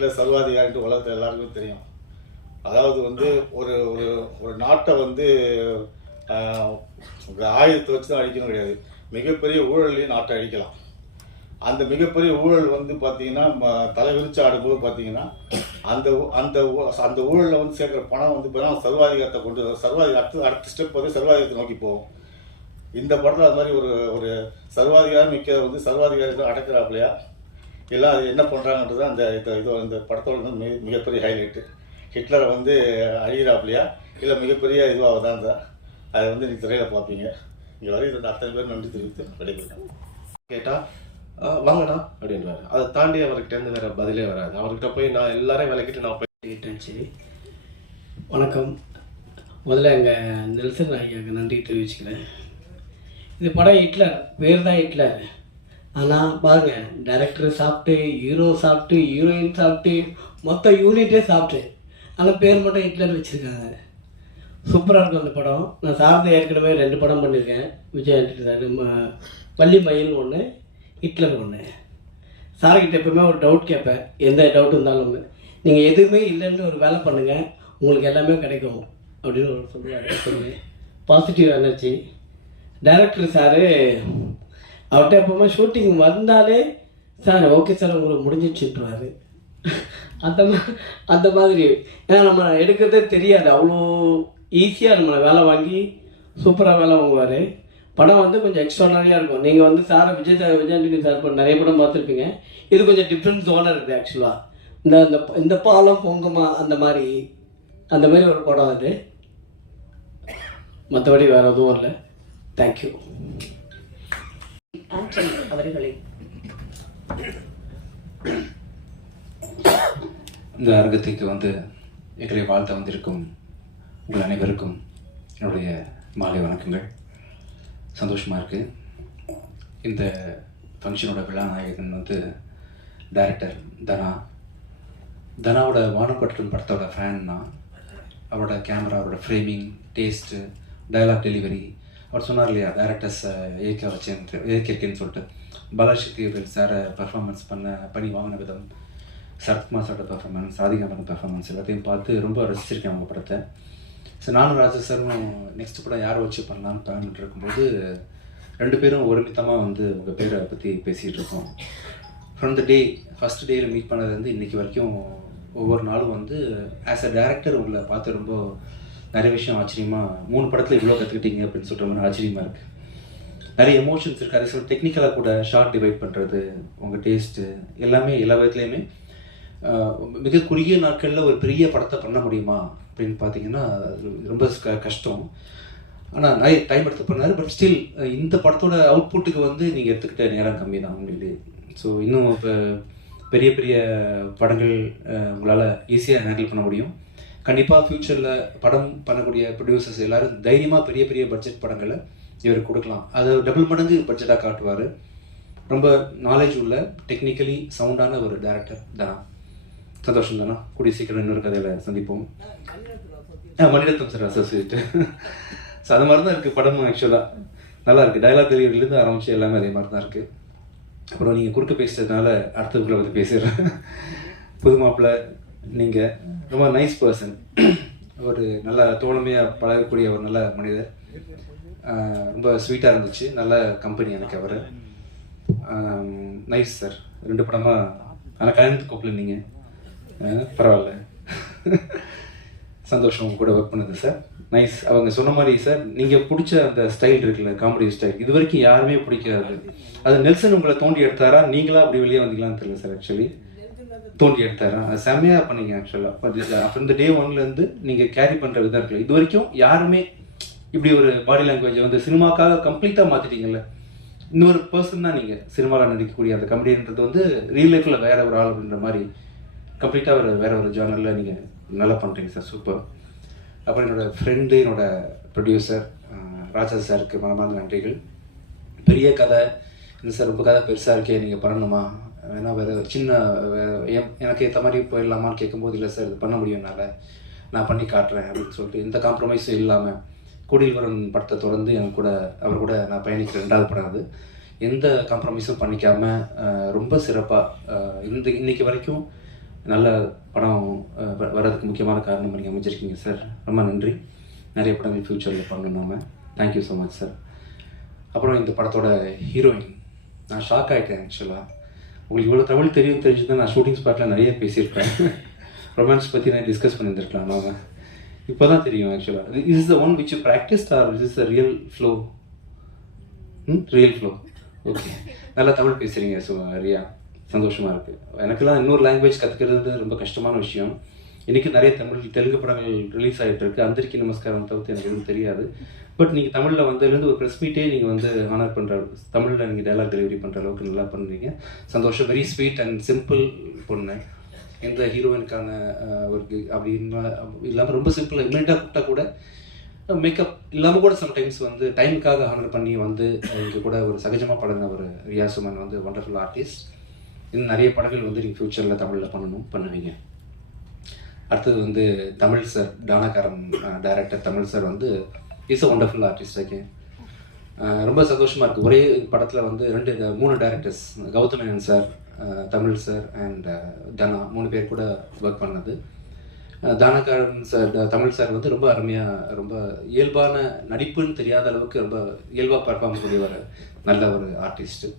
Hitler சர்வாதிகாரின்ட்டு உலகத்தில் எல்லாருக்கும் தெரியும். அதாவது வந்து ஒரு ஒரு ஒரு நாட்டை வந்து ஆயுதத்தை வச்சு தான் அழிக்கணும் கிடையாது. மிகப்பெரிய ஊழலையும் நாட்டை அழிக்கலாம். அந்த மிகப்பெரிய ஊழல் வந்து பார்த்தீங்கன்னா தலை விரிச்சு ஆடும்போது பார்த்தீங்கன்னா அந்த அந்த அந்த ஊழலில் வந்து சேர்க்குற பணம் வந்து பார்த்தீங்கன்னா சர்வாதிகாரத்தை கொண்டு அடுத்த ஸ்டெப் வந்து சர்வாதிகாரத்தை நோக்கி போகும். இந்த படத்தில் அது மாதிரி ஒரு ஒரு சர்வாதிகாரம் மிக்க வந்து சர்வாதிகாரத்தை அடக்கிறாப்லையா எல்லாம் அது என்ன பண்ணுறாங்கன்றது அந்த இந்த படத்தோட வந்து மிகப்பெரிய ஹைலைட்டு. ஹிட்லரை வந்து அழிகிறாப்லையா இல்லை மிகப்பெரிய இதுவாக தான் இருந்தால் அதை வந்து நீங்கள் திரையில் பார்ப்பீங்க. இங்கே வரை அத்தனை பேர் நன்றி தெரிவித்து விடைபெறும். கேட்டால் வாங்கடா அப்படின்றாரு. அதை தாண்டி அவர்கிட்ட இருந்து வேறு பதிலே வராது. அவர்கிட்ட போய் நான் எல்லாரையும் விளக்கிட்டு நான் போயிட்டேன். சரி, வணக்கம். முதல்ல எங்கள் நெல்சன் ஐயாவுக்கு நன்றி தெரிவிச்சுக்கிறேன். இது படம் ஹிட்லர், பேர் தான் ஹிட்லர். ஆனால் பாருங்கள், டைரக்டர் சாப்பிட்டு, ஹீரோ சாப்பிட்டு, ஹீரோயின் சாப்பிட்டு, மொத்த யூனிட்டே சாப்பிட்டு, ஆனால் பேர் மட்டும் ஹிட்லர் வச்சுருக்காங்க. சூப்பராக இருக்கும் அந்த படம். நான் சார்ந்த ஏற்கனவே 2 படம் பண்ணியிருக்கேன். விஜய் ஆண்டனி சார், வள்ளி மயில் ஒன்று, ஹிட்லர் ஒன்று. சார்கிட்ட எப்பவுமே ஒரு டவுட் கேட்பேன். எந்த டவுட் இருந்தாலும் நீங்கள் எதுவுமே இல்லைன்னு ஒரு வேலை பண்ணுங்கள், உங்களுக்கு எல்லாமே கிடைக்கும் அப்படின்னு ஒரு சொல்லுவார். Positive energy. டைரக்டர் சார் அவர்கிட்ட எப்பவுமே ஷூட்டிங் வந்தாலே சார் ஓகே சார் உங்களுக்கு முடிஞ்சிச்சுட்டுருவார். அந்த மாதிரி ஏன்னா நம்ம எடுக்கிறதே தெரியாது, அவ்வளோ ஈஸியாக நம்மளை வேலை வாங்கி சூப்பராக வேலை வாங்குவார். படம் வந்து கொஞ்சம் எக்ஸ்ட்ரானரியாக இருக்கும். நீங்கள் வந்து சாரை விஜய் ஆண்டனி சார் நிறைய படம் பார்த்துருப்பீங்க. இது கொஞ்சம் டிஃப்ரெண்ட் ஜோனர் இருக்குது ஆக்சுவலாக. இந்த பாலம் பொங்குமா அந்த மாதிரி ஒரு படம் அது. மற்றபடி வேறு எதுவும் இல்லை. தேங்க்யூ. ஆண்டனி அவர்களை இந்த அரங்கத்துக்கு வந்து எங்களை வாழ்த்த வந்திருக்கும் உங்கள் அனைவருக்கும் என்னுடைய மாலை வணக்கங்கள். சந்தோஷமாக இருக்குது. இந்த ஃபங்க்ஷனோட விழா நாயகன் வந்து டைரக்டர் தனாவோட வானப்பட்டும் படத்தோட ஃபேன் தான். அவரோட கேமரா, அவரோட ஃப்ரேமிங், டேஸ்ட்டு, டயலாக் டெலிவரி, அவர் சொன்னார் இல்லையா டைரக்டர்ஸ் இயக்கியிருக்கேன்னு சொல்லிட்டு, பாலாசக்தி சாரை பர்ஃபார்மன்ஸ் பண்ணி வாங்கின விதம், சரத்குமார் சாரோட பர்ஃபார்மன்ஸ், ராதிகா பண்ண பர்ஃபார்மன்ஸ் எல்லாத்தையும் பார்த்து ரொம்ப ரசிச்சிருக்கேன் அவங்க படத்தை. ஸோ நானும் ராஜா சாரும் நெக்ஸ்ட் படம் யாரை வச்சு பண்ணலான்னு பிளான் இருக்கும்போது 2 பேரும் ஒருமித்தமாக வந்து உங்கள் பேரை பற்றி பேசிகிட்டு இருக்கோம். ஃப்ரம் த ஃபஸ்ட் டேயில் மீட் பண்ணதுலேருந்து இன்றைக்கி வரைக்கும் ஒவ்வொரு நாளும் வந்து ஆஸ் அ டேரக்டர் உங்களை பார்த்து ரொம்ப நிறைய விஷயம் ஆச்சரியமாக, 3 படத்தில் இவ்வளோ கற்றுக்கிட்டீங்க அப்படின்னு சொல்கிற மாதிரி ஆச்சரியமாக இருக்குது. நிறைய எமோஷன்ஸ் இருக்குது. அதே சொல்ல டெக்னிக்கலாக கூட ஷார்ட் டிவைட் பண்ணுறது, உங்கள் டேஸ்ட்டு எல்லாமே எல்லா விதத்துலேயுமே மிக குறுகிய நாட்களில் ஒரு பெரிய படத்தை பண்ண முடியுமா அப்படின்னு பார்த்தீங்கன்னா ரொம்ப கஷ்டம். ஆனால் நிறைய டைம் எடுத்து பண்ணார். பட் ஸ்டில் இந்த படத்தோட அவுட்புட்டுக்கு வந்து நீங்கள் எடுத்துக்கிட்ட நேரம் கம்மி தான் உண்மையிலே. ஸோ இன்னும் இப்போ பெரிய பெரிய படங்கள் உங்களால் ஈஸியாக ஹேண்டில் பண்ண முடியும். கண்டிப்பாக ஃப்யூச்சரில் படம் பண்ணக்கூடிய ப்ரொடியூசர்ஸ் எல்லோரும் தைரியமாக பெரிய பெரிய பட்ஜெட் படங்களை இவருக்கு கொடுக்கலாம். அதை டபுள் மடங்கு பட்ஜெட்டாக காட்டுவார். ரொம்ப நாலேஜ் உள்ள டெக்னிக்கலி சவுண்டான ஒரு டைரக்டர் தான். சந்தோஷம் தானா? கூடிய சீக்கிரம் இன்னொரு கதையில் சந்திப்போம். Mani Ratnam sir associate. ஸோ அது மாதிரி தான் இருக்குது படமும். ஆக்சுவலாக நல்லா இருக்குது. டயலாக் டெலிவரிலேருந்து ஆரம்பித்து எல்லாமே அதே மாதிரி தான் இருக்குது. அப்புறம் நீங்கள் குறுக்க பேசுறதுனால அடுத்தவங்களை வந்து பேசிடுறேன். புது மாப்பிள்ளை, நீங்கள் ரொம்ப நைஸ் பர்சன், ஒரு நல்ல தோழமையாக பழகக்கூடிய ஒரு நல்ல மனிதர். ரொம்ப ஸ்வீட்டாக இருந்துச்சு. நல்ல கம்பெனி எனக்கு அவர். Nice sir. 2 படமாக ஆனால் கல்யாணத்துக்கு கூப்பிடல நீங்கள், பரவாயில்ல. சந்தோஷம் கூட ஒர்க் பண்ணுது சார். நைஸ். அவங்க சொன்ன மாதிரி சார், நீங்கள் பிடிச்ச அந்த ஸ்டைல் இருக்குல்ல, காமெடி ஸ்டைல், இது வரைக்கும் யாருமே பிடிக்காது. அது நெல்சன் உங்களை தோண்டி எடுத்தாரா, நீங்களா அப்படி வெளியே வந்தீங்களான்னு தெரியல சார். ஆக்சுவலி தோண்டி எடுத்தாரா, அது செம்மையாக பண்ணீங்க. ஆக்சுவலாக அப்புறம் இந்த டே 1லேருந்து நீங்கள் கேரி பண்ணுற விதம் இருக்குல்ல, இது வரைக்கும் யாருமே இப்படி ஒரு பாடி லாங்குவேஜை வந்து சினிமாக்காக கம்ப்ளீட்டாக மாற்றிட்டீங்கல்ல. இன்னொரு பர்சன் தான் நீங்கள் சினிமாவில் நடிக்கக்கூடிய அந்த கமெடின்றது வந்து ரியல் லைஃப்பில் வேற ஒரு ஆள் அப்படின்ற மாதிரி கம்ப்ளீட்டாக வேற ஒரு ஜானரில் நீங்கள் நல்லா பண்ணுறீங்க சார். சூப்பர். அப்புறம் என்னோடய ஃப்ரெண்டு, என்னோடய ப்ரொடியூசர் ராஜா சாருக்கு மனமார்ந்த நன்றிகள். பெரிய கதை என்ன சார், ரொம்ப கதை பெருசாக இருக்கே, நீங்கள் பண்ணணுமா, வேணா வேறு சின்ன எனக்கு ஏற்ற மாதிரி போயிடலாமான்னு கேட்கும்போது, இல்லை சார் இது பண்ண முடியும் என்னால், நான் பண்ணி காட்டுறேன் அப்படின்னு சொல்லிட்டு எந்த காம்ப்ரமைஸும் இல்லாமல் கொடியல்வரன் படத்தை தொடர்ந்து எனக்கு கூட அவர் கூட நான் பயணிக்கிற 2வது படம் அது. எந்த காம்ப்ரமைஸும் பண்ணிக்காமல் ரொம்ப சிறப்பாக இன்னைக்கு வரைக்கும் நல்ல படம் வர்றதுக்கு முக்கியமான காரணம் நீங்கள் அமைச்சிருக்கீங்க சார். ரொம்ப நன்றி. நிறைய படங்கள் ஃப்யூச்சரில் பண்ணணும் நாம. Thank you so much sir. அப்புறம் இந்த படத்தோட ஹீரோயின், நான் ஷாக் ஆகிட்டேன் ஆக்சுவலாக. உங்களுக்கு இவ்வளோ தமிழ் தெரிஞ்சுதான் நான் ஷூட்டிங் ஸ்பாட்டில் நிறைய பேசியிருப்பேன். ரொமான்ஸ் பற்றி நான் டிஸ்கஸ் பண்ணியிருந்துருக்கலாம் நாம. இப்போ தான் தெரியும் ஆக்சுவலாக. Is the one which you practise or is the real flow? Real flow. Okay, நல்லா தமிழ் பேசுகிறீங்க. ஸோ ரியா, சந்தோஷமாக இருக்குது. எனக்கெல்லாம் இன்னொரு லாங்குவேஜ் கற்றுக்கிறது ரொம்ப கஷ்டமான விஷயம். இன்றைக்கி நிறைய தெலுங்கு படங்கள் ரிலீஸ் ஆகிட்டு இருக்குது. அந்தரிக்கி நமஸ்காரம் தவிர்த்து எனக்கு எதுவும் தெரியாது. பட் நீங்கள் தமிழில் வந்ததுலேருந்து ஒரு ப்ரெஸ் மீட்டே நீங்கள் வந்து ஆனர் பண்ணுற, தமிழில் நீங்கள் டைலாக் டெலிவரி பண்ணுற அளவுக்கு நல்லா பண்ணுறீங்க. சந்தோஷம். வெரி ஸ்வீட் அண்ட் சிம்பிள் பொண்ணு. எந்த ஹீரோயினுக்கான ஒர்க்கு அப்படி இல்லாமல் ரொம்ப சிம்பிளாக இமீடியட்டாக கூப்பிட்டா கூட மேக்கப் இல்லாமல் கூட சம்டைம்ஸ் வந்து டைமுக்காக ஆனர் பண்ணி வந்து இங்கே கூட ஒரு சகஜமாக பழகின ஒரு ரியா சுமன் வந்து ஒண்டர்ஃபுல் ஆர்டிஸ்ட். இன்னும் நிறைய படங்கள் வந்து நீங்கள் ஃப்யூச்சரில் தமிழில் பண்ணுவீங்க. அடுத்தது வந்து Tamil sir, Taanakkaran director Tamil sir வந்து is a wonderful artist. Okay, ரொம்ப சந்தோஷமாக இருக்குது. ஒரே படத்தில் வந்து 3 directors, Gautham Menon sir, Tamil sir and Dhana 3 பேர் கூட ஒர்க் பண்ணது. தானகாரன் சார், தமிழ் சார் வந்து ரொம்ப அருமையாக, ரொம்ப இயல்பான நடிப்புன்னு தெரியாத அளவுக்கு ரொம்ப இயல்பாக பர்ஃபார்ம் பண்ணி வர நல்ல ஒரு artist.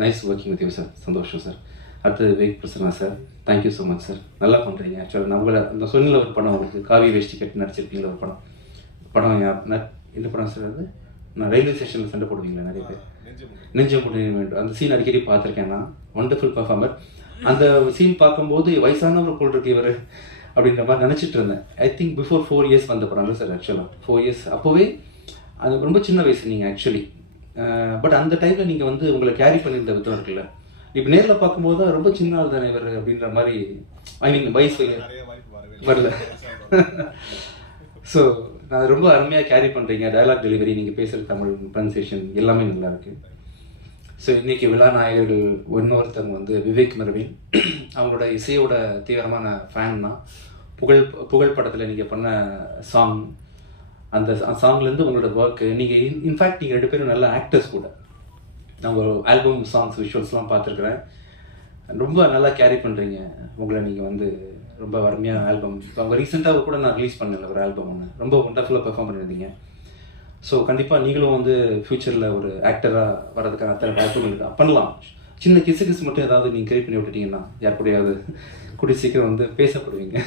Nice working with you sir. சந்தோஷம் சார். அடுத்தது wait Prasanna sir, thank you so much sir. நல்லா பண்ணுறீங்க. ஆக்சுவலாக நம்மளை இந்த சொன்னில் ஒரு படம் இருக்குது, காவி வேஷ்டி கட்டி நடிச்சிருக்கீங்களா ஒரு படம் என்ன படம் சார் அது? நான் ரயில்வே ஸ்டேஷனில் சண்டை போடுவீங்களா நிறைய பேர், நெஞ்சம் வேண்டும். அந்த சீன் அடிக்கடி பார்த்துருக்கேன் நான். Wonderful performer. அந்த சீன் பார்க்கும்போது வயசானவர் போல் இருக்கு இவர் அப்படின்ற மாதிரி நினச்சிட்டு இருந்தேன். ஐ திங்க் பிஃபோர் 4 இயர்ஸ் வந்த படம் இல்லை சார் ஆக்சுவலாக. 4 இயர்ஸ் அப்போவே அது ரொம்ப சின்ன வயசு நீங்கள் ஆக்சுவலி. பட் அந்த டைமில் நீங்கள் வந்து உங்களை கேரி பண்ணியிருந்த விதம் இருக்குல்ல, இப்போ நேரில் பார்க்கும்போது தான் ரொம்ப சின்ன ஆள் தானே இவர் அப்படின்ற மாதிரி, ஐ மீன் வயசு வரல. ஸோ நான் ரொம்ப அருமையாக கேரி பண்ணுறீங்க. டயலாக் டெலிவரி, நீங்கள் பேசுகிற தமிழ் ப்ரொனன்சியேஷன் எல்லாமே நல்லா இருக்குது. ஸோ இன்றைக்கி விழா நாயகர்கள் இன்னொருத்தவங்க வந்து விவேக் மெர்வின். அவங்களோட இசையோட தீவிரமான ஃபேன் தான். புகழ் படத்தில் நீங்கள் பண்ண சாங், அந்த சாங்லேருந்து உங்களோட ஒர்க்கு, நீங்கள் இன்ஃபேக்ட் நீங்கள் 2 பேரும் நல்ல ஆக்டர்ஸ் கூட. நான் ஒரு ஆல்பம் சாங்ஸ் விஷுவல்ஸ்லாம் பார்த்துருக்குறேன். ரொம்ப நல்லா கேரி பண்ணுறீங்க உங்களை. நீங்கள் வந்து ரொம்ப அருமையாக ஆல்பம், அவங்க ரீசெண்டாக கூட நான் ரிலீஸ் பண்ணல ஒரு ஆல்பம் ஒன்று, ரொம்ப ஒண்டர்ஃபுல்லாக பெர்ஃபார்ம் பண்ணியிருந்தீங்க. ஸோ கண்டிப்பாக நீங்களும் வந்து ஃப்யூச்சரில் ஒரு ஆக்டராக வர்றதுக்கான அத்தனை வாய்ப்புகள் பண்ணலாம். சின்ன கிசு மட்டும் ஏதாவது நீங்கள் கிரியேட் பண்ணி விட்டுட்டீங்கன்னா யார் கூடயாவது கூடிய சீக்கிரம் வந்து பேசப்படுவீங்க.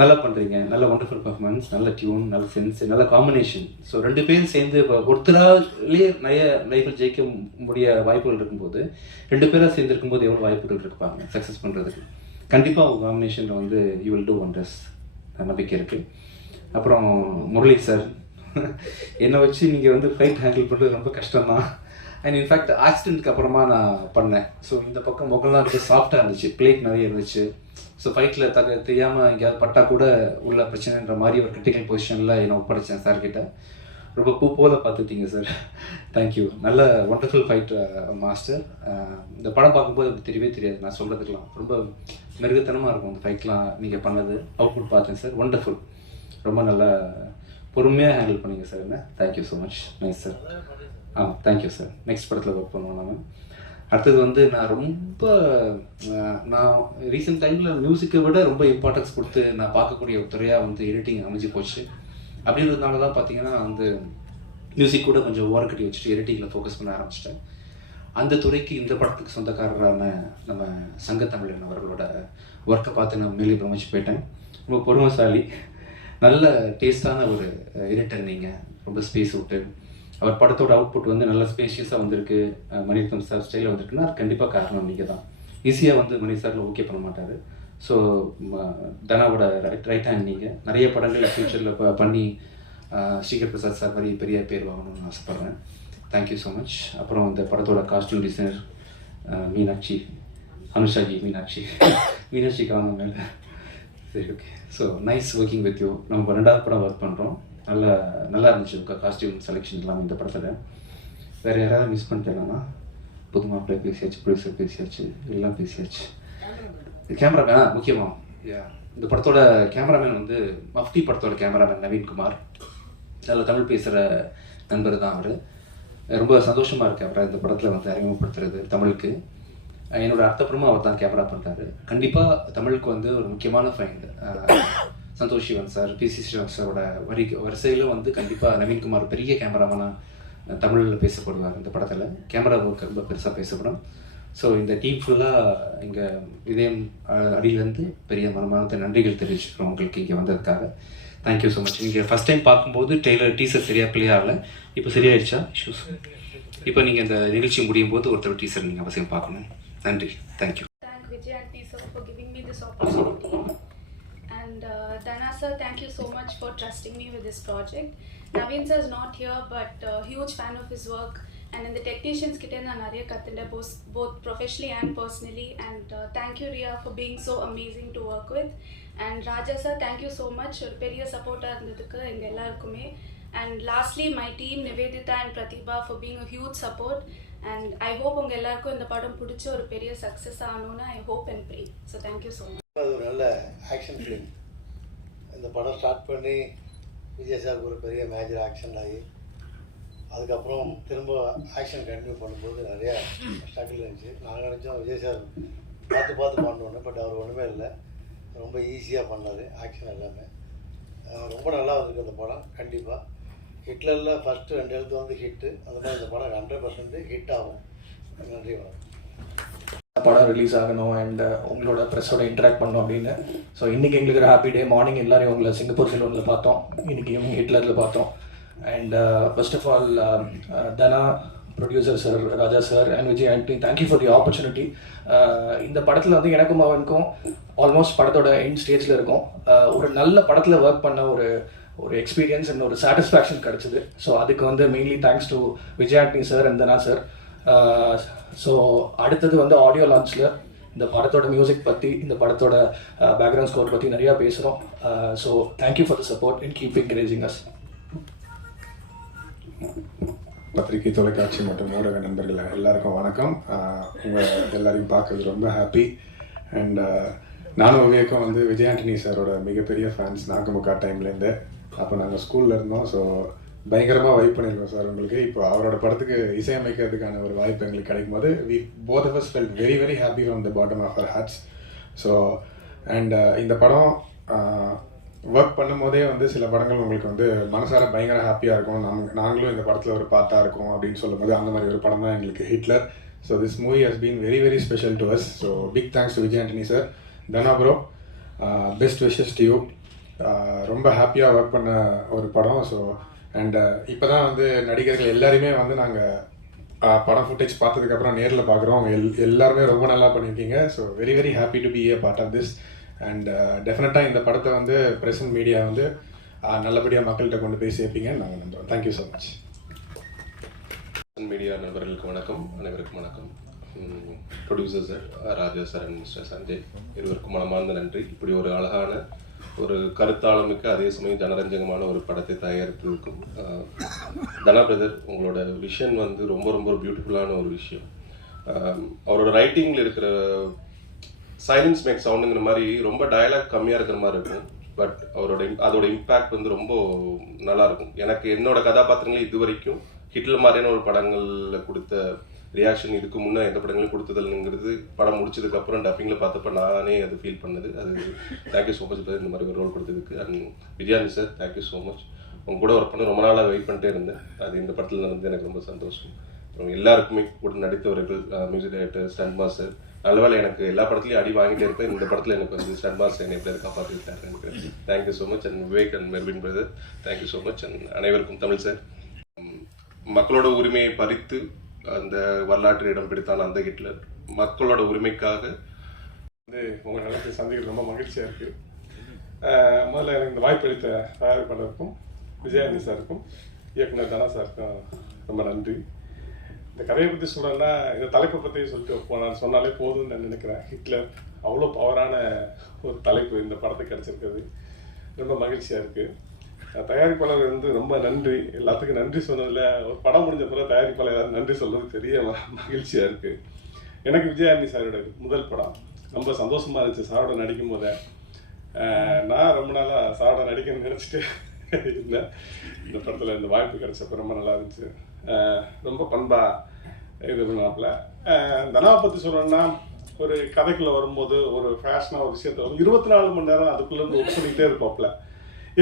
நல்லா பண்ணுறீங்க. நல்ல ஒண்டர்ஃபுல் பர்ஃபார்மன்ஸ், நல்ல டியூன், நல்ல சென்ஸ், நல்ல காம்பினேஷன். ஸோ 2 பேரும் சேர்ந்து இப்போ ஒருத்தராலே நிறைய லைஃப்பில் ஜெயிக்க முடிய வாய்ப்புகள் இருக்கும்போது 2 பேராக சேர்ந்து இருக்கும்போது எவ்வளோ வாய்ப்புகள் இருப்பாங்க சக்ஸஸ் பண்ணுறதுக்கு. கண்டிப்பாக உங்கள் காம்பினேஷனில் வந்து யூ வில் டூ ஒண்டர்ஸ், நம்பிக்கை இருக்குது. அப்புறம் முரளி சார், என்னை வச்சு நீங்கள் வந்து ஃப்ளைட் ஹேண்டில் பண்ணுறது ரொம்ப கஷ்டம்தான். அண்ட் இன்ஃபேக்ட் ஆக்சிடென்ட்க்கு அப்புறமா நான் பண்ணேன். ஸோ இந்த பக்கம் முகம்லாம் ரொம்ப சாஃப்டாக இருந்துச்சு, பிளேட் நிறைய இருந்துச்சு. ஸோ ஃபைட்டில் தெரியாமல் எங்கேயாவது பட்டா கூட உள்ள பிரச்சனைன்ற மாதிரி ஒரு கிரிட்டிக்கல் பொசிஷனில் என்னை ஒப்படைச்சேன் சார்கிட்ட. ரொம்ப பூ போல பார்த்துட்டீங்க சார். தேங்க்யூ. நல்ல ஒண்டர்ஃபுல் ஃபைட் மாஸ்டர். இந்த படம் பார்க்கும்போது அப்படி தெரியவே தெரியாது, நான் சொல்கிறதுக்கெலாம் ரொம்ப மிருகத்தனமாக இருக்கும் அந்த ஃபைட்லாம். நீங்கள் பண்ணது அவுட்புட் பார்த்தேன் சார், ஒண்டர்ஃபுல். ரொம்ப நல்லா பொறுமையாக ஹேண்டில் பண்ணிங்க சார் என்ன. Thank you so much. Nice sir. Thank you sir. Next படத்தில் ஒர்க் பண்ணுவோம் நாங்கள். அடுத்தது வந்து நான் ரீசெண்ட் டைமில் மியூசிக்கை விட ரொம்ப இம்பார்ட்டன்ஸ் கொடுத்து நான் பார்க்கக்கூடிய ஒரு துறையாக வந்து எடிட்டிங் அமைஞ்சு போச்சு. அப்படின்றதுனால தான் பார்த்தீங்கன்னா வந்து மியூசிக் கூட கொஞ்சம் ஓரம் கட்டி வச்சுட்டு எடிட்டிங்கில் ஃபோக்கஸ் பண்ண ஆரம்பிச்சிட்டேன். அந்த துறைக்கு இந்த படத்துக்கு சொந்தக்காரரான நம்ம சங்கத்தமிழன் அவர்களோட ஒர்க்கை பார்த்து நான் மேலே பிரமிச்சு போயிட்டேன். ரொம்ப பொறுமைசாலி, நல்ல டேஸ்டான ஒரு எடிட்டர் நீங்கள். ரொம்ப ஸ்பேஸ் விட்டு அவர் படத்தோட அவுட்புட் வந்து நல்ல ஸ்பேஷியஸாக வந்திருக்கு. மணிரத்னம் சார் ஸ்டைலில் வந்திருக்குன்னா அது கண்டிப்பாக காரணம் நீங்கள் தான். ஈஸியாக வந்து மணி சாரில் ஓகே பண்ண மாட்டார். ஸோ தனாவோட ரைட் ஹேண்ட் நீங்கள். நிறைய படங்கள் ஃப்யூச்சரில் பண்ணி ஸ்ரீகர் பிரசாத் சார் மாதிரி பெரிய பேர் வாங்கணும்னு ஆசைப்பட்றேன். Thank you so much. அப்புறம் இந்த படத்தோட காஸ்டியூம் டிசைனர் மீனாட்சி, அனுஷாஜி, மீனாட்சிக்கு வாங்க மேலே. சரி, okay. So nice working with you. நம்ம 2வது படம் ஒர்க் பண்ணுறோம். நல்லா இருந்துச்சு காஸ்டியூம் செலெக்ஷன் எல்லாம் இந்த படத்தில். வேறு யாராவது மிஸ் பண்ணிட்டேன்னா புது மாப்பிள்ளை பேசியாச்சு, ப்ரொடியூசர் பேசியாச்சு, எல்லாம் பேசியாச்சு. கேமராமேன் முக்கியமாக இந்த படத்தோட கேமராமேன் வந்து மஃப்டி படத்தோட கேமராமேன் நவீன்குமார். நல்ல தமிழ் பேசுகிற நண்பர் தான் அவர். ரொம்ப சந்தோஷமாக இருக்குது அவரை இந்த படத்தில் வந்து அறிமுகப்படுத்துறது தமிழுக்கு. என்னோட அர்த்தப்புறமாக அவர் தான் கேமரா பண்ணுறாரு. கண்டிப்பாக தமிழுக்கு வந்து ஒரு முக்கியமான find Santosh Sivan sir, P C Srinivas சாரோட வரிசையில் வந்து கண்டிப்பாக நவீன்குமார் பெரிய கேமராமேனாக தமிழில் பேசப்படுவார். இந்த படத்தில் கேமரா ஒர்க் ரொம்ப பெருசாக பேசப்படும். ஸோ இந்த டீம் ஃபுல்லாக இங்கே இதயம் அடியிலேருந்து பெரிய மனமார்ந்த நன்றிகள் தெரிவிச்சுக்கிறோம் உங்களுக்கு இங்கே வந்ததுக்காக. Thank you so much. நீங்கள் ஃபஸ்ட் டைம் பார்க்கும்போது டீசர் சரியாக கிளியர் ஆகலை, இப்போ சரியாயிடுச்சா இஷ்யூஸ்? இப்போ நீங்கள் இந்த நிகழ்ச்சி முடியும் போது ஒருத்தர் டீசர் நீங்கள் அவசியம் பார்க்கணும். நன்றி. Thank you. Thank Vijay and T sir for giving me this opportunity. And Dana sir, thank you so much for trusting me with this project. Naveen sir is not here, but huge fan of his work. And in the technicians kitte na nariya kathinde both professionally and personally. And thank you Ria for being so amazing to work with. And Raja sir, thank you so much. ஒரு பெரிய சப்போர்ட்டா இருந்ததுக்கு எங்க எல்லாருக்குமே. And lastly my team Nivedita and Pratibha for being a huge support. And I hope உங்க எல்லாருக்கும் இந்த படம் பிடிச்ச ஒரு பெரிய சக்ஸஸ் ஆகணும்னு I hope and pray. So thank you so much. அது ஒரு நல்ல ஆக்ஷன் ஃபிலிம். இந்த படம் ஸ்டார்ட் பண்ணி விஜய் சாருக்கு ஒரு பெரிய மேஜர் ஆக்ஷன் ஆகி அதுக்கப்புறம் திரும்ப ஆக்ஷன் கண்டினியூ பண்ணும்போது நிறையா ஸ்ட்ரகிள் இருந்துச்சு. நாங்கள் நினச்சோம் விஜய் சார் பார்த்து பண்ணோன்னு, பட் அவர் ஒன்றுமே இல்லை, ரொம்ப ஈஸியாக பண்ணார் ஆக்ஷன் எல்லாமே. ரொம்ப நல்லா வந்திருக்கு அந்த படம். கண்டிப்பாக ஹிட்லரில் ஃபஸ்ட்டு 2 எழுத்து வந்து ஹிட்டு, அந்த மாதிரி இந்த படம் 100% ஹிட் ஆகும். நன்றி, வணக்கம். படம் ரிலீஸ் ஆகணும் அண்ட் உங்களோட ப்ரெஸ்ஸோட இன்ட்ராக்ட் பண்ணோம் அப்படின்னு. ஸோ இன்றைக்கி எங்களுக்கு ஒரு ஹாப்பி டே. மார்னிங் எல்லாரையும் உங்களை சிங்கப்பூர் சிலோனில் பார்த்தோம், இன்றைக்கி ஹிட்லரில் பார்த்தோம். And first of all Dhana, producer sir, Raja sir and Vijay Antony, thank you for the opportunity. இந்த படத்தில் வந்து எனக்கும் அவனுக்கும் ஆல்மோஸ்ட் படத்தோட எண்ட் ஸ்டேஜில் இருக்கும். ஒரு நல்ல படத்தில் ஒர்க் பண்ண ஒரு எக்ஸ்பீரியன்ஸ் அண்ட் ஒரு சாட்டிஸ்ஃபேக்ஷன் கிடச்சிது. ஸோ அதுக்கு வந்து mainly thanks to Vijay Antony sir and Dhana sir. So அடுத்தது வந்து ஆடியோ லான்ச்சில் இந்த படத்தோட மியூசிக் பற்றி, இந்த படத்தோட பேக்ரவுண்ட் ஸ்கோர் பற்றி நிறையா பேசுகிறோம். So thank you for the support and keep encouraging as. பத்திரிகை, தொலைக்காட்சி மற்றும் ஊடக நண்பர்கள் எல்லாருக்கும் வணக்கம். உங்கள் எல்லாரையும் பார்க்கறது ரொம்ப ஹாப்பி. அண்ட் நானும் விவேக்கும் வந்து விஜய் ஆண்டனி சாரோட மிகப்பெரிய ஃபேன்ஸ் நாகமுகா டைம்லேருந்து. அப்போ நாங்கள் ஸ்கூலில் இருந்தோம். ஸோ பயங்கரமாக வைப் பண்ணியிருக்கோம் சார் உங்களுக்கு. இப்போ அவரோட படத்துக்கு இசையமைக்கிறதுக்கான ஒரு வாய்ப்பு எங்களுக்கு கிடைக்கும் போது both of us felt very very happy from the bottom of our hearts. So and இந்த படம் ஒர்க் பண்ணும் போதே வந்து சில படங்கள் உங்களுக்கு வந்து மனசார பயங்கர ஹாப்பியாக இருக்கும். நாங்களும் இந்த படத்தில் ஒரு பார்ட்டாக இருக்கும் அப்படின்னு சொல்லும் போது அந்த மாதிரி ஒரு படம் தான் எங்களுக்கு Hitler. So this movie has been very very special to us. So big thanks to Vijay Antony sir. Dhana bro, best wishes to you. ரொம்ப ஹாப்பியாக ஒர்க் பண்ண ஒரு படம். ஸோ அண்ட் இப்போ தான் வந்து நடிகர்கள் எல்லாருமே வந்து நாங்கள் படம் ஃபுட்டேஜ் பார்த்ததுக்கப்புறம் நேரில் பார்க்குறோம். அவங்க எல்லாருமே ரொம்ப நல்லா பண்ணியிருக்கீங்க. So very very happy to be a part of this. And டெஃபினட்டாக இந்த படத்தை வந்து ப்ரெசன்ட் மீடியா வந்து நல்லபடியாக மக்கள்கிட்ட கொண்டு போய் சேர்ப்பீங்கன்னு நாங்கள் நம்புகிறோம். Thank you so much. மீடியா நண்பர்களுக்கு வணக்கம், அனைவருக்கும் வணக்கம். Producer sir, Raja sir and mister Sanjay இருவருக்கும் மனமார்ந்த நன்றி. இப்படி ஒரு அழகான, ஒரு கருத்தாளமிக்க, அதே சமயம் ஜனரஞ்சகமான ஒரு படத்தை தயாரித்ததுக்கும். தனா பிரதர், உங்களோட விஷன் வந்து ரொம்ப ரொம்ப பியூட்டிஃபுல்லான ஒரு விஷயம். அவரோட ரைட்டிங்கில் இருக்கிற சைலன்ஸ் மேக் சவுண்டுங்கிற மாதிரி ரொம்ப டயலாக் கம்மியாக இருக்கிற மாதிரி இருக்கும். பட் அதோட இம்பேக்ட் வந்து ரொம்ப நல்லாயிருக்கும். எனக்கு என்னோட கதாபாத்திரங்களே இது வரைக்கும் ஹிட்லர் மாதிரியான ஒரு படங்களில் கொடுத்த ரியாக்ஷன் இதுக்கு முன்னே எந்த படங்களும் கொடுத்ததுங்கிறது படம் முடிச்சதுக்கப்புறம் டப்பிங்கில் பார்த்தப்ப நானே அது ஃபீல் பண்ணது. அது தேங்க்யூ ஸோ மச் இந்த மாதிரி ஒரு ரோல் கொடுத்ததுக்கு. And Vijayani sir, thank you so much. உங்க கூட ஒர்க் பண்ண ரொம்ப நாளாக வெயிட் பண்ணிட்டே இருந்தேன். அது இந்த படத்தில் நடந்து எனக்கு ரொம்ப சந்தோஷம். அப்புறம் எல்லாருக்குமே கூட நடித்தவர்கள், மியூசிக் டைரக்டர், ஸ்டண்ட் மாஸ்டர். நல்லவேளை எனக்கு எல்லா படத்துலையும் அடி வாங்கிட்டே இருப்பேன். இந்த படத்தில் எனக்கு வந்து ஸ்டண்ட் மாஸ்டர் என்னை எப்படி காப்பாற்றிருக்காரு எனக்கு. Thank you so much. And Vivek and Mervin brother, thank you so much. And அனைவருக்கும் தமிழ் சார். மக்களோட உரிமையை பறித்து அந்த வரலாற்று இடம் பிடித்தான் அந்த ஹிட்லர். மக்களோட உரிமைக்காக வந்து உங்கள் நிலத்தை சந்திக்கிறது ரொம்ப மகிழ்ச்சியாக இருக்குது. முதல்ல எனக்கு இந்த வாய்ப்பு அளித்த தயாரிப்பாளருக்கும், விஜயானி சாருக்கும், இயக்குனர் தனா சாருக்கும் ரொம்ப நன்றி. இந்த கதையை பற்றி சொல்லணும்னா, இந்த தலைப்பை பற்றி சொல்லிட்டு சொன்னாலே போதும்னு நான் நினைக்கிறேன். ஹிட்லர் அவ்வளோ பவரான ஒரு தலைப்பு இந்த படத்துக்கு கிடச்சிருக்கிறது. ரொம்ப மகிழ்ச்சியாக இருக்குது. தயாரிப்பாளர் வந்து ரொம்ப நன்றி. எல்லாத்துக்கும் நன்றி சொன்னதில் ஒரு படம் முடிஞ்ச பிறகு தயாரிப்பாளர் நன்றி சொல்கிறது பெரிய மகிழ்ச்சியாக இருக்குது. எனக்கு விஜயானி சாரோட முதல் படம் ரொம்ப சந்தோஷமாக இருந்துச்சு. சாரோட நடிக்கும் போதே நான் ரொம்ப நாளாக சாரோட நடிக்கணும்னு நினச்சிட்டு இல்லை. இந்த படத்தில் இந்த வாய்ப்பு கிடைச்சப்ப ரொம்ப நல்லா இருந்துச்சு. ரொம்ப பண்பாக இது பண்ணாப்புல. தனாவை பற்றி சொல்லணும்னா, ஒரு கதைக்குள்ளே வரும்போது ஒரு ஃபேஷனாக ஒரு விஷயத்தை 24 மணி நேரம் அதுக்குள்ளே ஒர்க் பண்ணிகிட்டே இருப்பாப்புல.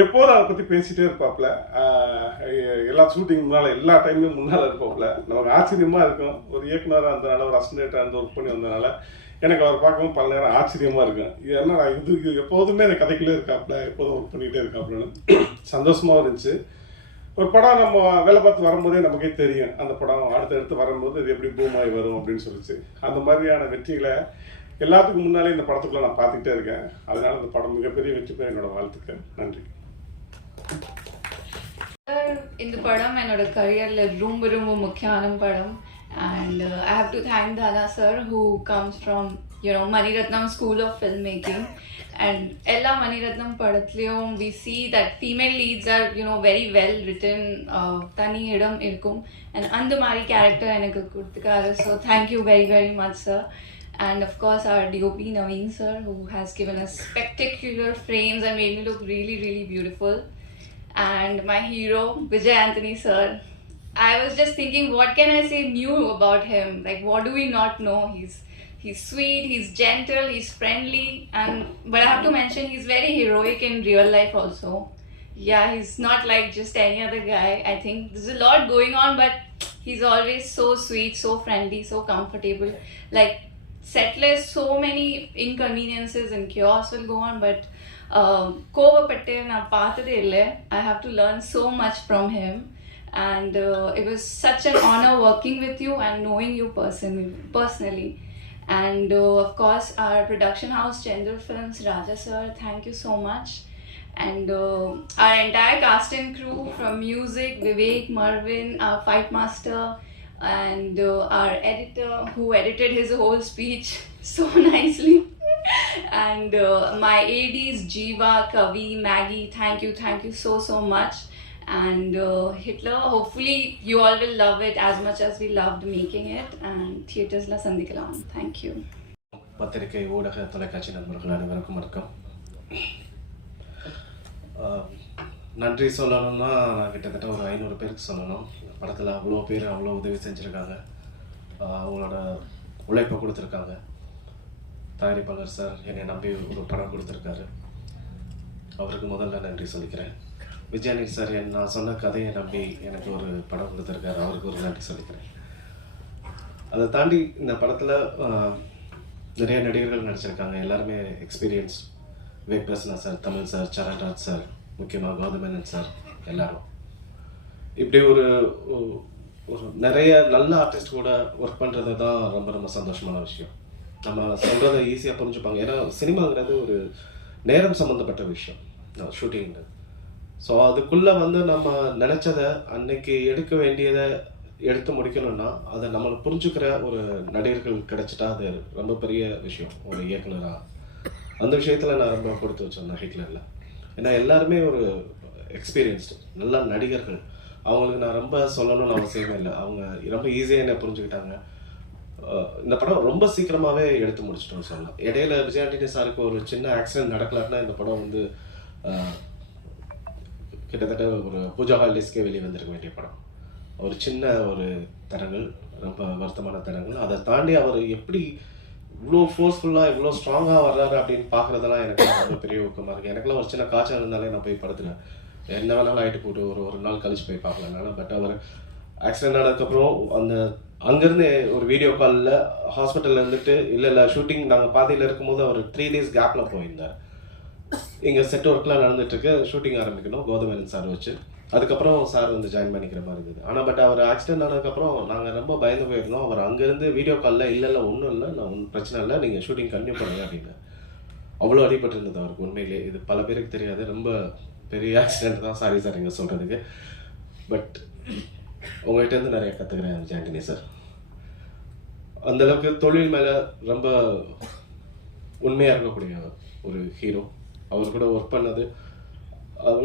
எப்போதும் அதை பற்றி பேசிகிட்டே இருப்பாப்புல. எல்லா ஷூட்டிங் முன்னால் எல்லா டைம்லையும் முன்னால் இருப்பாப்புல. நமக்கு ஆச்சரியமாக இருக்கும். ஒரு இயக்குனராக இருந்தனால, ஒரு அசிஸ்டன்ட்டாக இருந்து ஒர்க் பண்ணி வந்ததுனால எனக்கு அவர் பார்க்கவும் பல நேரம் ஆச்சரியமாக இருக்கும். ஏன்னா இது எப்போதுமே அந்த கதைக்குள்ளே இருக்காப்புல, எப்போதும் ஒர்க் பண்ணிகிட்டே இருக்காப்புலன்னு சந்தோஷமாகவும் இருந்துச்சு. ஒரு படம் நம்ம வேலை பார்த்து வரும்போதே நமக்கே தெரியும், அந்த படம் அடுத்தடுத்து வரும்போது இது எப்படி பூமாய் வரும் அப்படின்னு சொல்லிச்சு. அந்த மாதிரியான வெற்றிகளை எல்லாத்துக்கும் முன்னாலே இந்த படத்துக்குள்ளே நான் பார்த்துக்கிட்டே இருக்கேன். அதனால இந்த படம் மிகப்பெரிய வெற்றி பெற என்னோட வாழ்த்துக்கள். நன்றி. இந்த படம் என்னோட கரியர்ல ரொம்ப ரொம்ப முக்கியமான படம். And I have to thank Dana sir, who comes from Mani Ratnam School of Filmmaking. And ella Mani Ratnam padathliyum we see that female leads are very well written, tani idam irukum, and and mari character enakku kuduthikaru. So thank you very very much sir. And of course our DOP Naveen sir, who has given us spectacular frames and made me look really really beautiful. And my hero Vijay Anthony sir, I was just thinking, what can I say new about him? Like, what do we not know? He's sweet, he's gentle, he's friendly, but I have to mention he's very heroic in real life also. Yeah, he's not like just any other guy. I think there's a lot going on, but he's always so sweet, so friendly, so comfortable. Like, setless, so many inconveniences and chaos will go on, but Kovapatte na paathade ille. I have to learn so much from him. And it was such an honor working with you and knowing you personally. And of course our production house Chandra Films, Raja sir, thank you so much. And our entire cast and crew, from music, Vivek, Marvin, our fight master, and our editor who edited his whole speech so nicely. And my ADs Jeeva, Kavi, Maggie, thank you so much. And Hitler, hopefully you all will love it as much as we loved making it. And theaters la sandikalam. Thank you. பத்திரிகை ஊடக தொலைக்காட்சி நண்பர்கள் அனைவருக்கும் வணக்கம். நன்றி சொல்லணும்னா நான் கிட்டத்தட்ட ஒரு 500 பேருக்கு சொல்லணும். படத்தில் அவ்வளோ பேர் அவ்வளோ உதவி செஞ்சுருக்காங்க, அவங்களோட உழைப்பை கொடுத்துருக்காங்க. தயாரிப்பாளர் சார் என்னை நம்பி ஒரு படம் கொடுத்துருக்காரு, அவருக்கு முதல்ல நன்றி சொல்லிக்கிறேன். விஜயானி சார் நான் சொன்ன கதையை நம்பி எனக்கு ஒரு படம் கொடுத்துருக்காரு, அவருக்கு ஒரு நன்றி சொல்லிக்கிறேன். அதை தாண்டி இந்த படத்தில் நிறைய நடிகர்கள் நடிச்சிருக்காங்க, எல்லாருமே experience. Vivek Prasanna sir, Tamil sir, Charanraj sir, முக்கியமாக கௌதமேனன் சார், எல்லாரும் இப்படி ஒரு நிறைய நல்ல ஆர்டிஸ்ட் கூட ஒர்க் பண்ணுறது தான் ரொம்ப ரொம்ப சந்தோஷமான விஷயம். நம்ம சொல்கிறத ஈஸியாக புரிஞ்சுப்பாங்க, ஏன்னா சினிமாங்கிறது ஒரு நேரம் சம்மந்தப்பட்ட விஷயம், ஷூட்டிங்கிறது. ஸோ அதுக்குள்ளே நம்ம நினச்சதை அன்னைக்கு எடுக்க வேண்டியதை எடுத்து முடிக்கணும்னா அதை நம்மளை புரிஞ்சுக்கிற ஒரு நடிகர்கள் கிடச்சிட்டா அது ரொம்ப பெரிய விஷயம் ஒரு இயக்குனராக. அந்த விஷயத்தில் நான் ரொம்ப கொடுத்து வச்சேன் ஹிட்லரில். ஏன்னா எல்லாருமே ஒரு எக்ஸ்பீரியன்ஸ்டு நல்ல நடிகர்கள், அவங்களுக்கு நான் ரொம்ப சொல்லணும்னு அவசியமே இல்லை, அவங்க ரொம்ப ஈஸியாக என்னை புரிஞ்சுக்கிட்டாங்க. இந்த படம் ரொம்ப சீக்கிரமாகவே எடுத்து முடிச்சிட்டோம்னு சொல்லலாம். இடையில விஜய் ஆண்டனி சாருக்கு ஒரு சின்ன ஆக்சிடென்ட் நடக்கலான்னா இந்த படம் கிட்டத்தட்ட ஒரு பூஜா ஹாலிடேஸ்க்கே வெளியே வந்திருக்க வேண்டிய படம். ஒரு சின்ன ஒரு தடங்கள், ரொம்ப வருத்தமான தடங்கள். அதை தாண்டி அவர் எப்படி இவ்வளோ ஃபோர்ஸ்ஃபுல்லாக இவ்வளோ ஸ்ட்ராங்காக வர்றாரு அப்படின்னு பார்க்குறதெல்லாம் எனக்கு ரொம்ப பெரிய ஊக்கமாக இருக்குது. எனக்குலாம் ஒரு சின்ன காய்ச்சல் இருந்தாலே நான் போய் படுத்துறேன், என்ன வேணாலும் ஆகிட்டு போட்டு ஒரு நாள் கழிச்சு போய் பார்க்கலனால. பட் அவர் ஆக்சிடென்ட் ஆனதுக்கப்புறம் அங்கேருந்து ஒரு வீடியோ காலில் ஹாஸ்பிட்டலில் இருந்துட்டு இல்லை ஷூட்டிங் நாங்கள் பாதையில் இருக்கும்போது அவர் 3 days கேப்பில் போயிருந்தார். இங்கே செட் ஒர்க்லாம் நடந்துட்டுருக்கு, ஷூட்டிங் ஆரம்பிக்கணும் கௌதமேனன் சார் வச்சு. அதுக்கப்புறம் சார் ஜாயின் பண்ணிக்கிற மாதிரி இருந்தது. ஆனால் பட் அவர் ஆக்சிடென்ட் ஆனதுக்கப்புறம் நாங்கள் ரொம்ப பயந்து போயிருந்தோம். அவர் அங்கேருந்து வீடியோ காலில் இல்லை ஒன்றும் இல்லை, நான் ஒன்றும் பிரச்சனை இல்லை, நீங்கள் ஷூட்டிங் கன்டினியூ பண்ணுங்க அப்படின்னு. அவ்வளோ அடிபட்டு இருந்தது அவருக்கு. உண்மையிலே இது பல பேருக்கு தெரியாது, ரொம்ப பெரிய ஆக்சிடென்ட் தான். சாரி சார் இங்கே சொல்கிறதுக்கு. பட் உங்கள்கிட்டருந்து நிறைய கற்றுக்கிறேன் விஜய் ஆண்டனி சார். அந்தளவுக்கு தொழில் மேலே ரொம்ப உண்மையாக இருக்கக்கூடிய ஒரு ஹீரோ. அவர் கூட ஒர்க் பண்ணது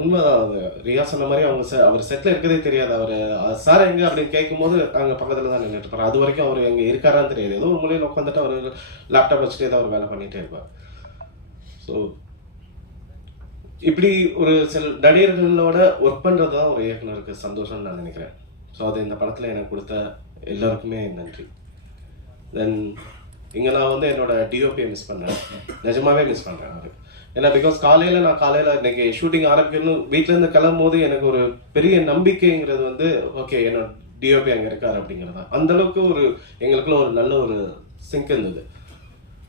உண்மைதான். ரியா சொன்ன மாதிரி அவர் செட்டில் இருக்கதே தெரியாது. அவர் சார் எங்கே அப்படின்னு கேட்கும்போது அங்கே பக்கத்தில் தான் நின்றுட்டு இருப்பார். அது வரைக்கும் அவர் எங்கே இருக்காரான்னு தெரியாது. ஏதோ ஒரு மூலையில் உட்காந்துட்டு அவர் லேப்டாப் வச்சுட்டே தான் அவர் வேலை பண்ணிகிட்டே இருப்பார். ஸோ இப்படி ஒரு சில நடிகர்களோட ஒர்க் பண்ணுறது தான் ஒரு இயக்குனருக்கு சந்தோஷம்னு நான் நினைக்கிறேன். ஸோ அது இந்த படத்தில் எனக்கு கொடுத்த எல்லோருக்குமே நன்றி. தென் இங்கே நான் வந்து என்னோட டிஓபியை மிஸ் பண்ணேன், நிஜமாவே மிஸ் பண்ணுறேன் அவர். ஏன்னா பிகாஸ் நான் காலையில் இன்னைக்கு ஷூட்டிங் ஆரம்பிக்கணும் வீட்டிலேருந்து கிளம்பும் போது எனக்கு ஒரு பெரிய நம்பிக்கைங்கிறது வந்து ஓகே என்னோட டிஓபி அங்கே இருக்கார் அப்படிங்கிறது தான். அந்தளவுக்கு ஒரு எங்களுக்குள்ள ஒரு நல்ல ஒரு சிங்க் இருந்தது.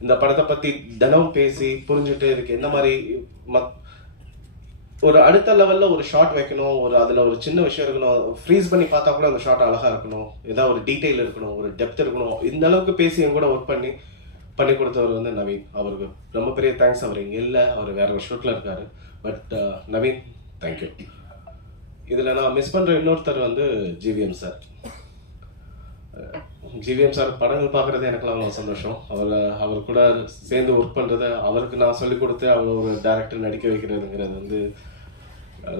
இந்த படத்தை பற்றி தினம் பேசி புரிஞ்சுட்டு இதுக்கு என்ன மாதிரி ஒரு அடுத்த லெவலில் ஒரு ஷாட் வைக்கணும், ஒரு அதில் ஒரு சின்ன விஷயம் இருக்கணும், ஃப்ரீஸ் பண்ணி பார்த்தா கூட அந்த ஷாட் அழகாக இருக்கணும், ஏதாவது ஒரு டீட்டெயில் இருக்கணும், ஒரு டெப்த் இருக்கணும், இந்த அளவுக்கு பேசி என் கூட ஒர்க் பண்ணி கொடுத்தவர் வந்து நவீன். அவருக்கு ரொம்ப பெரிய தேங்க்ஸ். அவர் இங்கே இல்லை, அவர் வேற ஒரு ஷூட்டில் இருக்கார். But Naveen thank you. இதில் நான் மிஸ் பண்ணுற இன்னொருத்தர் வந்து ஜிவிஎம் சார். ஜிவிஎம் சார் படங்கள் பார்க்குறது எனக்குலாம் அவ்வளோ சந்தோஷம். அவர் கூட சேர்ந்து ஒர்க் பண்ணுறது, அவருக்கு நான் சொல்லிக் கொடுத்து அவர் ஒரு டேரக்டர் நடிக்க வைக்கிறதுங்கிறது வந்து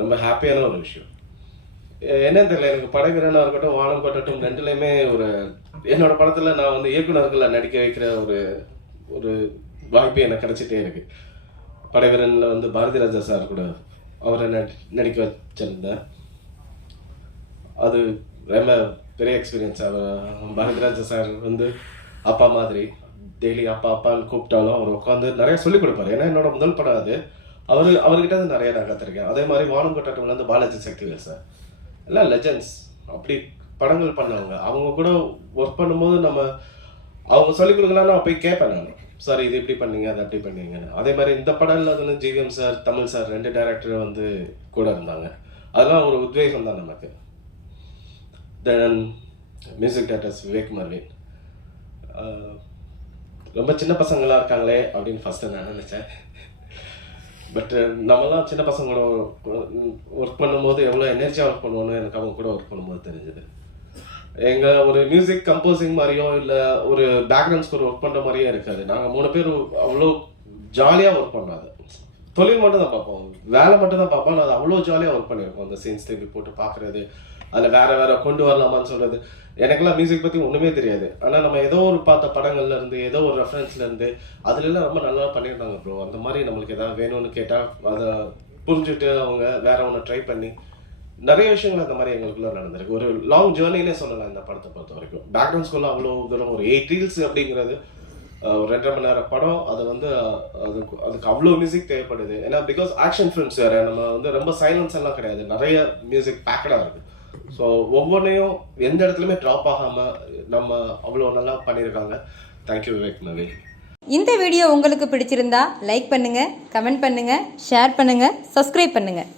ரொம்ப ஹாப்பியான ஒரு விஷயம். என்னன்னு தெரியல, எனக்கு படவீரனாக இருக்கட்டும் வானம் கட்டட்டும் ரெண்டுலேயுமே ஒரு என்னோட படத்தில் நான் வந்து இயக்குநர்களை நடிக்க வைக்கிற ஒரு வாய்ப்பு எனக்கு கிடைச்சிட்டே இருக்கு. படவீரனில் வந்து பாரதி ராஜா சார் கூட அவரை நடிக்க வச்சிருந்தேன். அது ரொம்ப பெரிய எக்ஸ்பீரியன்ஸ். அவர் பாரதிராஜா சார் வந்து அப்பா மாதிரி டெய்லி அப்பான்னு கூப்பிட்டாலும் அவர் உட்காந்து நிறைய சொல்லிக் கொடுப்பாரு. ஏன்னா என்னோட முதல் படம் அது. அவர்கிட்ட வந்து நிறைய நான் கற்றுருக்கேன். அதே மாதிரி வானம் கட்டட்டும் வந்து பாலாஜி சக்திவேல் சார் எல்லாம் லெஜண்ட்ஸ். அப்படி படங்கள் பண்ணவங்க. அவங்க கூட ஒர்க் பண்ணும்போது அவங்க சொல்லிக் கொடுக்கலாம், நான் போய் கேட்பேன் நான், சார் இது இப்படி பண்ணீங்க அது அப்படி பண்ணீங்க. அதே மாதிரி இந்த படம்ல வந்து GVM sir Tamil sir 2 director வந்து கூட இருந்தாங்க. அதெல்லாம் ஒரு உத்வேகம் தான் நமக்கு. தென் மியூசிக் டைரக்டர்ஸ் விவேக் மர்வின். ரொம்ப சின்ன பசங்களாக இருக்காங்களே அப்படின்னு ஃபஸ்ட்டு நான் நினச்சேன். பட் நம்மலாம் சின்ன பசங்களோட ஒர்க் பண்ணும்போது எவ்வளோ எனர்ஜியாக ஒர்க் பண்ணுவோன்னு எனக்கு அவங்க கூட ஒர்க் பண்ணும்போது தெரிஞ்சுது. எங்கள் ஒரு மியூசிக் கம்போசிங் மாதிரியோ இல்லை ஒரு பேக்ரவுண்ட் ஸ்கோர் ஒர்க் பண்ணுற மாதிரியே இருக்காது. நாங்கள் 3 பேர் அவ்வளோ ஜாலியாக ஒர்க் பண்ணாது. தொழில் மட்டும் தான் பார்ப்போம், வேலை மட்டும் தான் பார்ப்போம். அது அவ்வளோ ஜாலியாக ஒர்க் பண்ணியிருக்கோம். அந்த சீன்ஸ் திருப்பி போட்டு பார்க்குறது, அதில் வேறு கொண்டு வரலாமான்னு சொல்கிறது. எனக்கெல்லாம் மியூசிக் பற்றி ஒன்றுமே தெரியாது. ஆனால் நம்ம ஏதோ ஒரு பார்த்த படங்கள்லேருந்து ஏதோ ஒரு ரெஃபரன்ஸ்லேருந்து அதுலலாம் ரொம்ப நல்லா பண்ணியிருந்தாங்க ப்ரோ. அந்த மாதிரி நம்மளுக்கு எதாவது வேணும்னு கேட்டால் அதை புரிஞ்சுட்டு அவங்க வேற ஒன்று ட்ரை பண்ணி நிறைய விஷயங்கள் அந்த மாதிரி எங்களுக்குள்ள நடந்திருக்கு. ஒரு லாங் ஜேர்னினே சொல்லலாம் இந்த படத்தை பொறுத்த வரைக்கும். பேக்ரவுண்ட் ஸ்கோரில் அவ்வளோ தூரம் ஒரு 8 ரீல்ஸ் அப்படிங்கிறது ஒரு 2.5 மணி நேரம் படம். அது வந்து அதுக்கு அவ்வளோ மியூசிக் தேவைப்படுது. ஏன்னா பிகாஸ் ஆக்ஷன் ஃபிலிம்ஸ் வேறு, நம்ம வந்து ரொம்ப சைலன்ஸ் எல்லாம் கிடையாது, நிறைய மியூசிக் பேக்கடாக இருக்குது. ஸோ ஒவ்வொன்றையும் எந்த இடத்துலையுமே ட்ராப் ஆகாமல் நம்ம அவ்வளோ நல்லா பண்ணியிருக்காங்க. தேங்க்யூ விவேக் நவீன். இந்த வீடியோ உங்களுக்கு பிடிச்சிருந்தா லைக் பண்ணுங்கள், கமெண்ட் பண்ணுங்கள், ஷேர் பண்ணுங்கள், சப்ஸ்கிரைப் பண்ணுங்கள்.